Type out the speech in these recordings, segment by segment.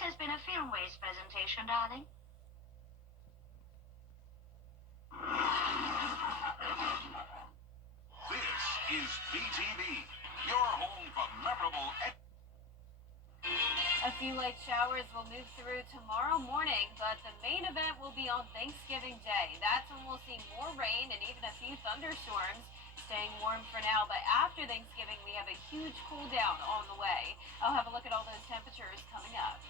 has been a Filmways presentation, darling. This is BTV, your home for memorable. A few light showers will move through tomorrow morning, but the main event will be on Thanksgiving Day. That's when we'll see more rain and even a few thunderstorms. Staying warm for now, but after Thanksgiving, we have a huge cool down on the way. I'll have a look at all those temperatures coming up.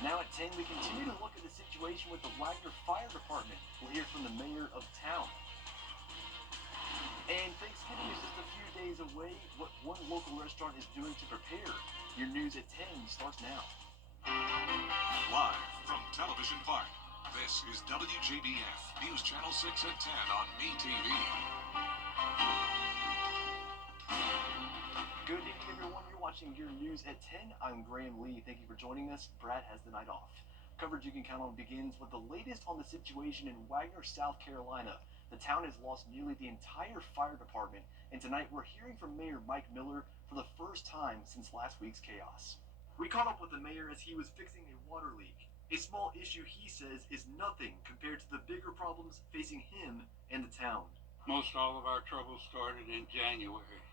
Now at 10, we continue to look at the situation with the Wagner Fire Department. We'll hear from the mayor of town. And Thanksgiving is just a few days away. What one local restaurant is doing to prepare. Your news at 10 starts now. Live from Television Park, this is WJBF, News Channel 6 at 10 on BTV. Good evening, everyone. You're watching your news at 10. I'm Graham Lee. Thank you for joining us. Brad has the night off. Coverage you can count on begins with the latest on the situation in Wagner, South Carolina. The town has lost nearly the entire fire department, and tonight we're hearing from Mayor Mike Miller for the first time since last week's chaos. We caught up with the mayor as he was fixing a water leak. A small issue, he says, is nothing compared to the bigger problems facing him and the town. Most all of our trouble started in January.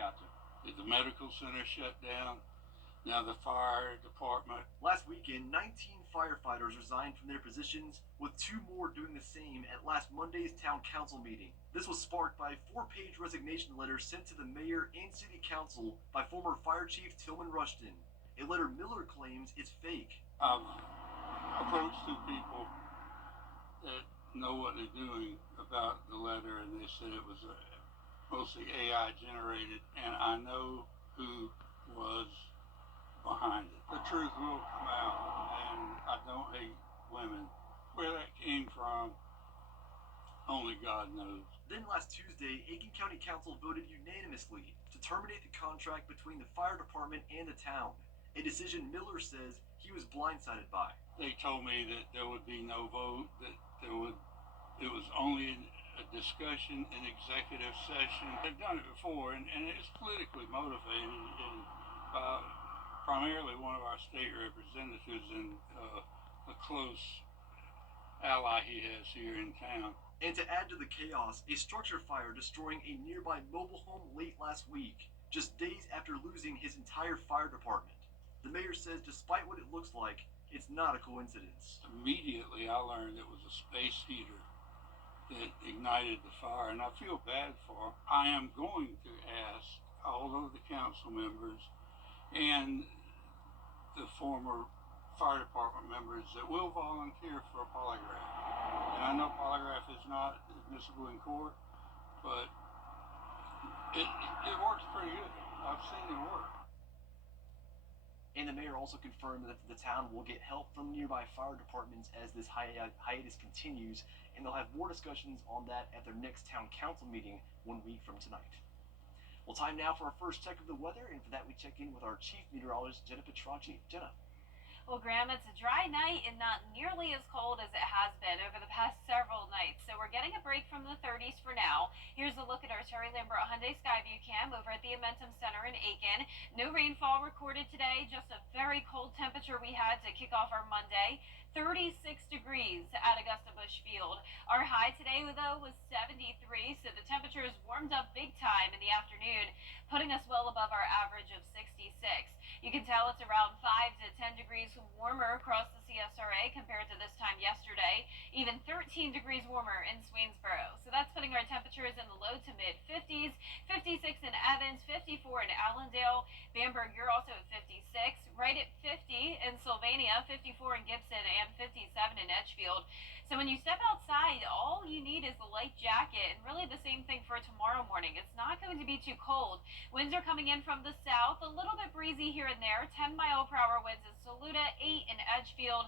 Gotcha. The medical center shut down. Now the fire department. Last weekend, 19 firefighters resigned from their positions, with 2 more doing the same at last Monday's town council meeting. This was sparked by a 4-page resignation letter sent to the mayor and city council by former fire chief Tillman Rushton. A letter Miller claims is fake. I've approached 2 people that know what they're doing about the letter, and they said it was mostly AI generated, and I know who was behind it. The truth will come out, and I don't hate women. Where that came from, only God knows. Then last Tuesday, Aiken County Council voted unanimously to terminate the contract between the fire department and the town, a decision Miller says he was blindsided by. They told me that there would be no vote, that it was only a discussion in executive session. They've done it before, and it's politically motivated, and primarily one of our state representatives and a close ally he has here in town. And to add to the chaos, a structure fire destroying a nearby mobile home late last week, just days after losing his entire fire department. The mayor says despite what it looks like, it's not a coincidence. Immediately I learned it was a space heater that ignited the fire, and I feel bad for him. I am going to ask all of the council members and the former fire department members that will volunteer for a polygraph. And I know polygraph is not admissible in court, but it works pretty good. I've seen it work. And the mayor also confirmed that the town will get help from nearby fire departments as this hiatus continues, and they'll have more discussions on that at their next town council meeting 1 week from tonight. Well, time now for our first check of the weather, and for that we check in with our chief meteorologist, Jenna Petracci. Jenna. Well, Graham, it's a dry night and not nearly as cold as it has been over the past several nights, so we're getting a break from the 30s for now. Here's a look at our Terry Lambert Hyundai Skyview Cam over at the Amentum Center in Aiken. No rainfall recorded today, just a very cold temperature we had to kick off our Monday. 36 degrees at Augusta Busch Field. Our high today, though, was 73, so the temperature has warmed up big time in the afternoon, putting us well above our average of 66. You can tell it's around 5 to 10 degrees warmer across the CSRA compared to this time yesterday, even 13 degrees warmer in Swainsboro. So that's putting our temperatures in the low to mid 50s, 56 in Evans, 54 in Allendale. Bamberg, you're also at 56, right at 50 in Sylvania, 54 in Gibson, and 57 in Edgefield. So when you step outside, all you need is a light jacket, and really the same thing for tomorrow morning. It's not going to be too cold. Winds are coming in from the south, a little bit breezy here and there, 10-mile-per-hour winds in Saluda, 8 in Edgefield,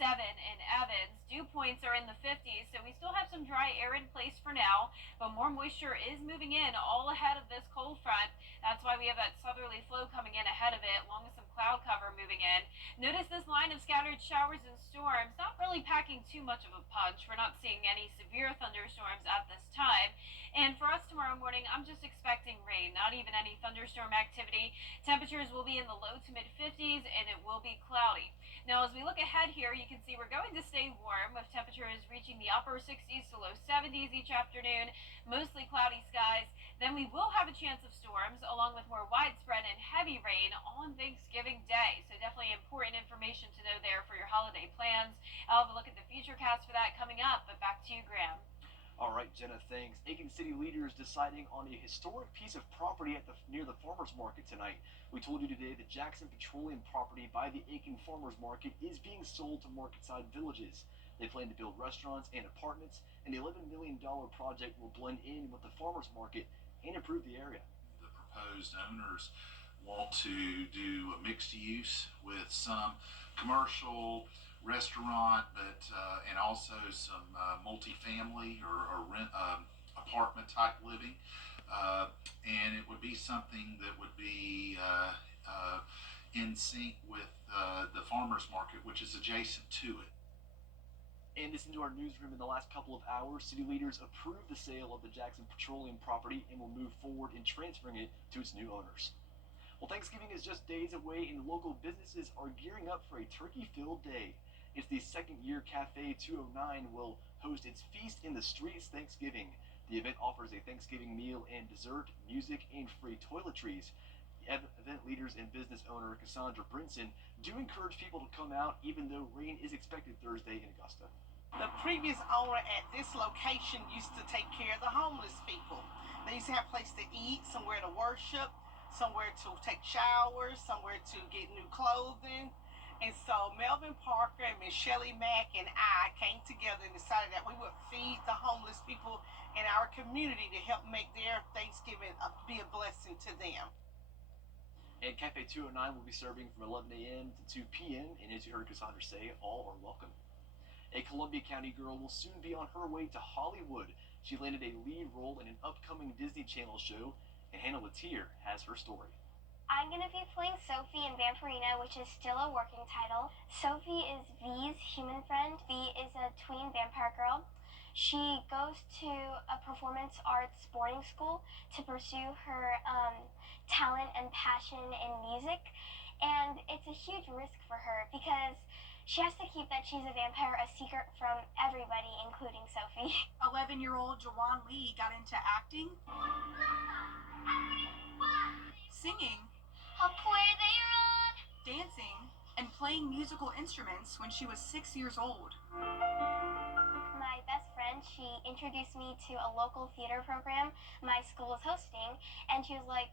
7 in Evans. Dew points are in the 50s, so we still have some dry air in place for now, but more moisture is moving in all ahead of this cold front. That's why we have that southerly flow coming in ahead of it, along with some cloud cover moving in. Notice this line of scattered showers and storms not really packing too much of a punch. We're not seeing any severe thunderstorms at this time. And for us tomorrow morning, I'm just expecting rain, not even any thunderstorm activity. Temperatures will be in the low to mid 50s and it will be cloudy. Now, as we look ahead here, you can see we're going to stay warm with temperatures reaching the upper 60s to low 70s each afternoon, mostly cloudy skies. Then we will have a chance of storms along with more widespread and heavy rain on Thanksgiving Day. So definitely important information to know there for your holiday plans. I'll have a look at the futurecast for that coming up, but back to you, Graham. All right, Jenna, thanks. Aiken City leaders deciding on a historic piece of property near the farmers market tonight. We told you today the Jackson Petroleum property by the Aiken Farmers Market is being sold to Marketside Villages. They plan to build restaurants and apartments, and the $11 million project will blend in with the farmers market and improve the area. The proposed owners want to do a mixed use with some commercial restaurant, but and also some multifamily or rent apartment type living, and it would be something that would be in sync with the farmers market, which is adjacent to it. And this into our newsroom in the last couple of hours, city leaders approved the sale of the Jackson Petroleum property and will move forward in transferring it to its new owners. Well, Thanksgiving is just days away and local businesses are gearing up for a turkey-filled day. It's the second year Cafe 209 will host its Feast in the Streets Thanksgiving. The event offers a Thanksgiving meal and dessert, music, and free toiletries. Event leaders and business owner Cassandra Brinson do encourage people to come out even though rain is expected Thursday in Augusta. The previous owner at this location used to take care of the homeless people. They used to have a place to eat, somewhere to worship, somewhere to take showers, somewhere to get new clothing. And so Melvin Parker and Miss Shelley Mack and I came together and decided that we would feed the homeless people in our community to help make their Thanksgiving be a blessing to them. And Cafe 209 will be serving from 11 a.m. to 2 p.m. And as you heard Cassandra say, all are welcome. A Columbia County girl will soon be on her way to Hollywood. She landed a lead role in an upcoming Disney Channel show, and Hannah Latier has her story. I'm going to be playing Sophie in Vampirina, which is still a working title. Sophie is V's human friend. V is a tween vampire girl. She goes to a performance arts boarding school to pursue her talent and passion in music. And it's a huge risk for her because she has to keep that she's a vampire a secret from everybody, including Sophie. 11-year-old Jawan Lee got into acting, singing, dancing, and playing musical instruments when she was 6 years old. My best friend, she introduced me to a local theater program my school was hosting, and she was like,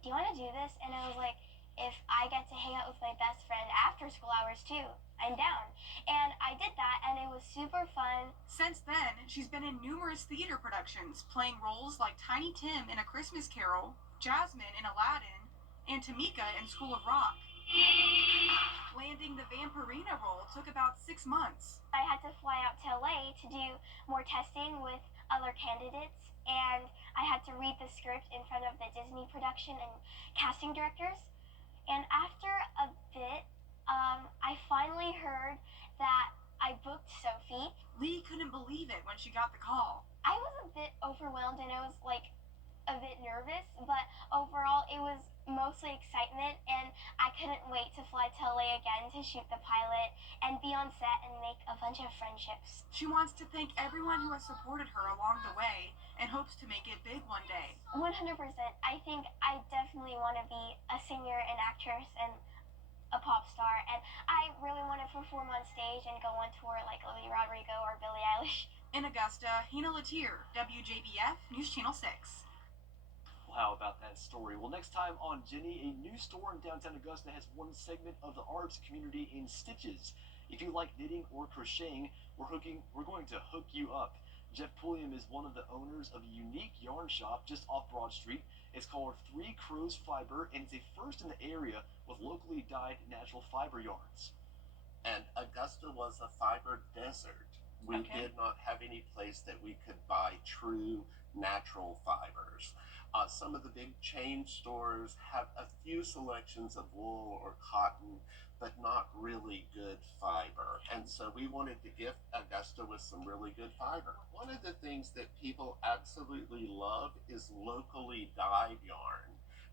"Do you want to do this?" And I was like, if I get to hang out with my best friend after school hours too, I'm down. And I did that, and it was super fun. Since then, she's been in numerous theater productions, playing roles like Tiny Tim in A Christmas Carol, Jasmine in Aladdin, and Tamika in School of Rock. Landing the Vampirina role took about 6 months. I had to fly out to LA to do more testing with other candidates, and I had to read the script in front of the Disney production and casting directors. And after a bit, I finally heard that I booked Sophie. Lee couldn't believe it when she got the call. I was a bit overwhelmed and I was like a bit nervous, but overall it was mostly excitement, and I couldn't wait to fly to LA again to shoot the pilot and be on set and make a bunch of friendships. She wants to thank everyone who has supported her along the way and hopes to make it big one day. 100%. I think I definitely want to be a singer and actress and a pop star, and I really want to perform on stage and go on tour like Olivia Rodrigo or Billie Eilish. In Augusta, Hannah Latier, WJBF, News Channel 6. How about that story? Well, next time on Jenny, a new store in downtown Augusta has one segment of the arts community in Stitches. If you like knitting or crocheting, we're going to hook you up. Jeff Pulliam is one of the owners of a unique yarn shop just off Broad Street. It's called Three Crows Fiber, and it's a first in the area with locally dyed natural fiber yarns. And Augusta was a fiber desert. We did not have any place that we could buy true natural fibers. Some of the big chain stores have a few selections of wool or cotton, but not really good fiber. And so we wanted to gift Augusta with some really good fiber. One of the things that people absolutely love is locally dyed yarn.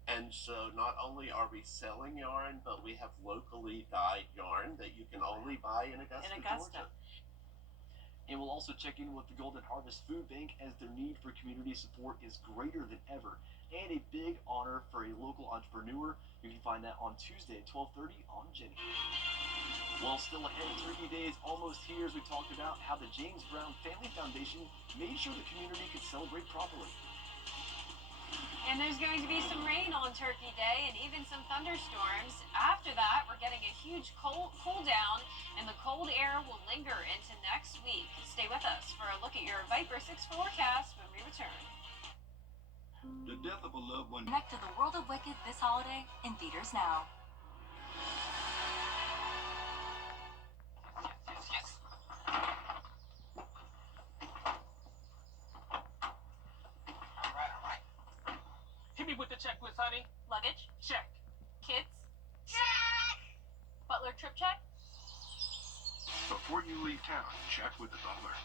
And so not only are we selling yarn, but we have locally dyed yarn that you can only buy in Augusta, Georgia. And we'll also check in with the Golden Harvest Food Bank as their need for community support is greater than ever. And a big honor for a local entrepreneur. You can find that on Tuesday at 12:30 on Jenny. Well, still ahead, Turkey Day is almost here as we talked about how the James Brown Family Foundation made sure the community could celebrate properly. And there's going to be some rain on Turkey Day and even some thunderstorms. After that, we're getting a huge cool down, and the cold air will linger into next week. Stay with us for a look at your Viper 6 forecast when we return. The death of a loved one. Connect to the world of Wicked this holiday in theaters now. Hit me with the checklist, honey. Luggage? Check. Kids? Check! Butler trip check? Before you leave town, check with the butler.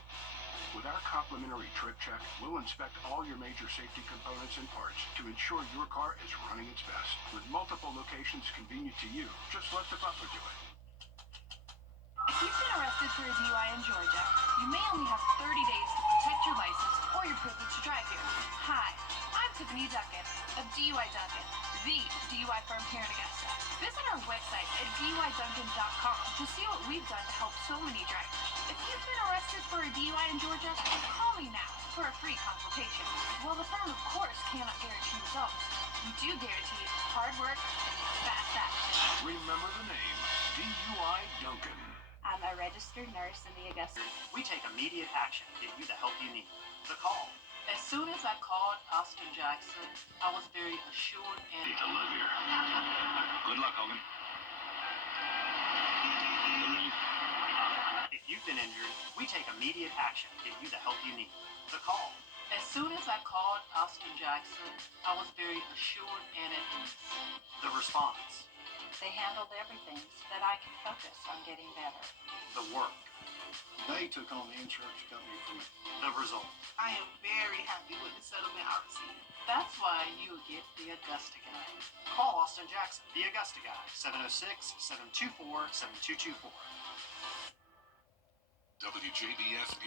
With our complimentary trip check, we'll inspect all your major safety components and parts to ensure your car is running its best. With multiple locations convenient to you, just let the butler do it. If you've been arrested for a DUI in Georgia, you may only have 30 days to protect your license or your privilege to drive here. Hi, I'm Tiffany Duckett of DUI Duncan, the DUI firm here in Augusta. Visit our website at DUIDuncan.com to see what we've done to help so many drivers. If you've been arrested for a DUI in Georgia, call me now for a free consultation. While the firm, of course, cannot guarantee results, we do guarantee hard work and fast action. Remember the name, DUI Duncan. I'm a registered nurse in the Augusta. We take immediate action to get you the help you need. The call. As soon as I called Austin Jackson, I was very assured and... Need to live here. Good luck, Hogan. If you've been injured, we take immediate action to get you the help you need. The call. As soon as I called Austin Jackson, I was very assured and at ease. The response. They handled everything so that I could focus on getting better. The work. They took on the insurance company for me. The result. I am very happy with the settlement I received. That's why you get the Augusta guy. Call Austin Jackson, the Augusta guy, 706-724-7224. WJBF News.